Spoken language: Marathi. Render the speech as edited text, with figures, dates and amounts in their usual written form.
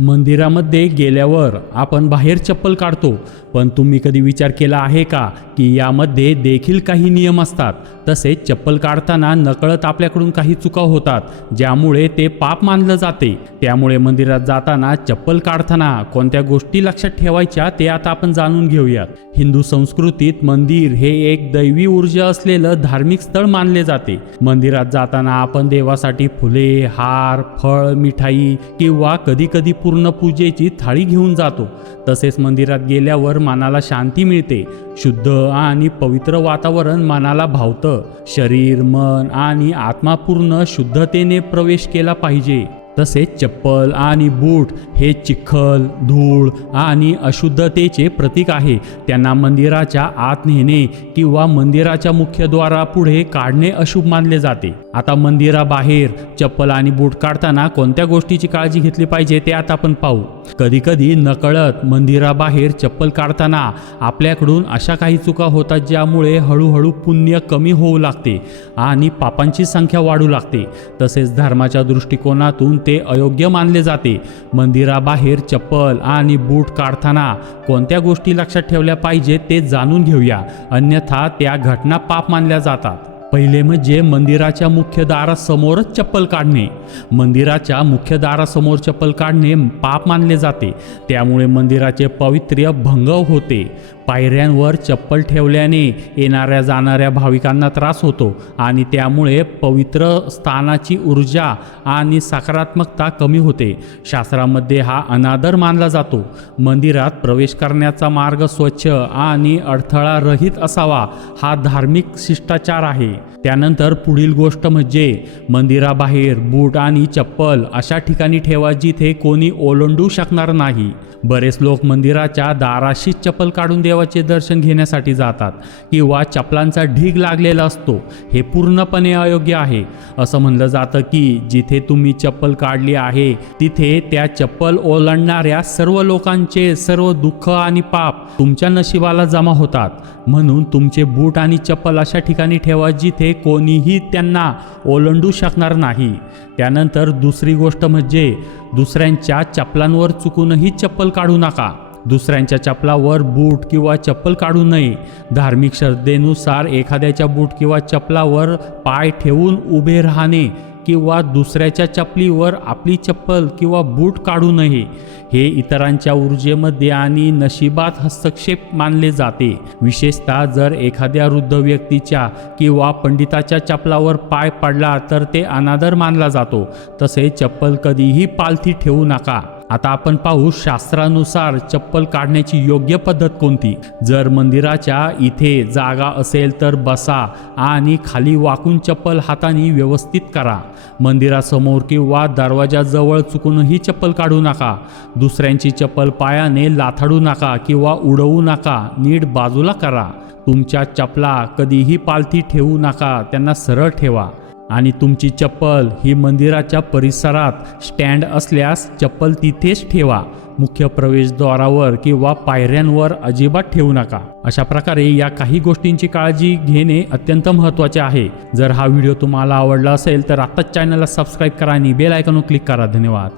मंदिरामध्ये गेल्यावर आपण बाहेर चप्पल काढतो, पण तुम्ही कधी विचार केला आहे का की यामध्ये देखील काही नियम असतात। तसेच चप्पल काढताना नकळत आपल्याकडून काही चुका होतात, ज्यामुळे ते पाप मानलं जाते। त्यामुळे मंदिरात जाताना चप्पल काढताना कोणत्या गोष्टी लक्षात ठेवायच्या ते आता आपण जाणून घेऊयात। हिंदू संस्कृतीत मंदिर हे एक दैवी ऊर्जा असलेलं धार्मिक स्थळ मानले जाते। मंदिरात जाताना आपण देवासाठी फुले, हार, फळ, मिठाई किंवा कधी कधी पूर्ण पूजेची थाळी घेऊन जातो। तसेच मंदिरात गेल्यावर मनाला शांती मिळते, शुद्ध आणि पवित्र वातावरण मनाला भावतं। शरीर, मन आणि आत्मा पूर्ण शुद्धतेने प्रवेश केला पाहिजे। तसेच चप्पल आणि बूट हे चिखल, धूळ आणि अशुद्धतेचे प्रतीक आहे। त्यांना मंदिराच्या आत नेणे किंवा मंदिराच्या मुख्यद्वारापुढे काढणे अशुभ मानले जाते। आता मंदिराबाहेर चप्पल आणि बूट काढताना कोणत्या गोष्टीची काळजी घेतली पाहिजे ते आता आपण पाहू। कधी कधी नकळत मंदिराबाहेर चप्पल काढताना आपल्याकडून अशा काही चुका होतात ज्यामुळे हळूहळू पुण्य कमी होऊ लागते आणि पापांची संख्या वाढू लागते। तसेच धर्माच्या दृष्टिकोनातून ते अयोग्य मानले जाते। मंदिराबाहेर चप्पल आणि बूट काढताना कोणत्या गोष्टी लक्षात ठेवल्या पाहिजेत ते जाणून घेऊया, अन्यथा त्या घटना पाप मानल्या जातात। पहिले म्हणजे मंदिराच्या मुख्य दारासमोरच चप्पल काढणे। मंदिराच्या मुख्य दारासमोर चप्पल काढणे पाप मानले जाते, त्यामुळे मंदिराचे पावित्र्य भंग होते। पायऱ्यांवर चप्पल ठेवल्याने येणाऱ्या जाणाऱ्या भाविकांना त्रास होतो आणि त्यामुळे पवित्र स्थानाची ऊर्जा आणि सकारात्मकता कमी होते। शास्त्रामध्ये हा अनादर मानला जातो। मंदिरात प्रवेश करण्याचा मार्ग स्वच्छ आणि अडथळारहित असावा, हा धार्मिक शिष्टाचार आहे। त्यानंतर पुढील गोष्ट म्हणजे मंदिराबाहेर बूट आणि चप्पल अशा ठिकाणी ठेवा जिथे कोणी ओलांडू शकणार नाही। बरेच लोक मंदिराच्या दाराशी चप्पल काढून देवाचे दर्शन घेण्यासाठी जातात किंवा चप्पलांचा ढीग लागलेला असतो। हे पूर्णपणे अयोग्य आहे। असं म्हणलं जातं की जिथे तुम्ही चप्पल काढली आहे तिथे त्या चप्पल ओलांडणाऱ्या सर्व लोकांचे सर्व दुःख आणि पाप तुमच्या नशिबाला जमा होतात। म्हणून तुमचे बूट आणि चप्पल अशा ठिकाणी ठेवा जिथे कोणीही त्यांना ओलांडू शकणार नाही। त्यानंतर दुसरी गोष्ट म्हणजे दुसऱ्यांच्या चप्पलांवर चुकूनही चप्पल काढू नका। दुसऱ्यांच्या चप्पलावर बूट किंवा चप्पल काढू नये। धार्मिक श्रद्धेनुसार एखाद्याच्या बूट किंवा चप्पलावर पाय ठेवून उभे राहणे किंवा दुसऱ्याच्या चपलीवर आपली चप्पल किंवा बूट काढू नये, हे इतरांच्या ऊर्जेमध्ये आणि नशिबात हस्तक्षेप मानले जाते। विशेषतः जर एखाद्या वृद्ध व्यक्तीच्या किंवा पंडिताच्या चपलावर पाय पडला तर ते अनादर मानला जातो। तसेच चप्पल कधीही पालथी ठेवू नका। आता आपण पाहू शास्त्रानुसार चप्पल काढण्याची योग्य पद्धत कोणती। जर मंदिराच्या इथे जागा असेल तर बसा आणि खाली वाकून चप्पल हाताने व्यवस्थित करा। मंदिरासमोर किंवा दरवाजाजवळ चुकूनही चप्पल काढू नका। दुसऱ्यांची चप्पल पायाने लाथाडू नका किंवा उडवू नका, नीट बाजूला करा। तुमच्या चपला कधीही पालथी ठेवू नका, त्यांना सरळ ठेवा। आणि तुमची चप्पल ही मंदिराच्या परिसरात स्टँड असल्यास चप्पल तिथेच ठेवा। मुख्य प्रवेशद्वारावर किंवा पायऱ्यांवर अजिबात ठेवू नका। अशा प्रकारे या काही गोष्टींची काळजी घेणे अत्यंत महत्त्वाचे आहे। जर हा व्हिडिओ तुम्हाला आवडला असेल तर आत्ताच चॅनलला सबस्क्राईब करा आणि बेल आयकॉनवर क्लिक करा। धन्यवाद।